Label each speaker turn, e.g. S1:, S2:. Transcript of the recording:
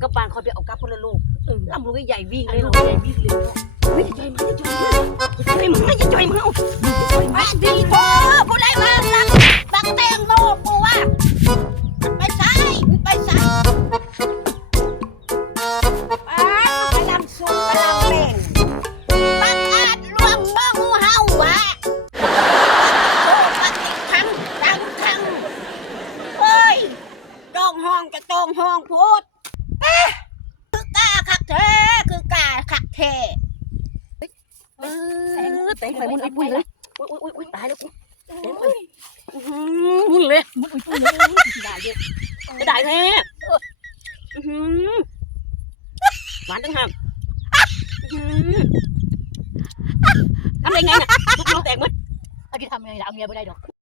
S1: กลับบ้านคอยไปเอากลับคนละลูก
S2: เออ
S1: ลำลูกใหญ่วิ่ง
S2: อัน
S1: เลย
S2: นั้
S1: เนาะ
S2: นใหญ่บิ๊กเลยเนาะ
S1: เฮ้ยจะจ่อยมาจะจ่อยมาจะจ่อยมาจะจ่อยมาเอา
S3: แม่ดีโถผู้ใดมาลักบักแตงโมกูว่าไปใส่ไปใส่อ้าวกำลังสูงกำลังเบ่งบักอาจลวงบ้องเฮาวะโอ้ปฏิคังตังคังเฮ้ยจองห้องจะจองห้องพูดเอ๊ะคือกาคักเทคือกาคักเท
S1: เออแต่งไปมุนไอ้ปุ้ยเลยอุ้ยอุ้ยอุ้ยตายแล้วกูแต่งไปอื้อหือมุนเลย
S2: มึงอุ้ยปุ้ยเลยสิได้เด้อ
S1: จะได้แท้อื้อหือหวานตั้งหากอื้อหือทำได้ไงน่ะลูกน้องแตกหมด
S2: เอาที่ทำไงล่ะเอาเมียบ่ได้ดอก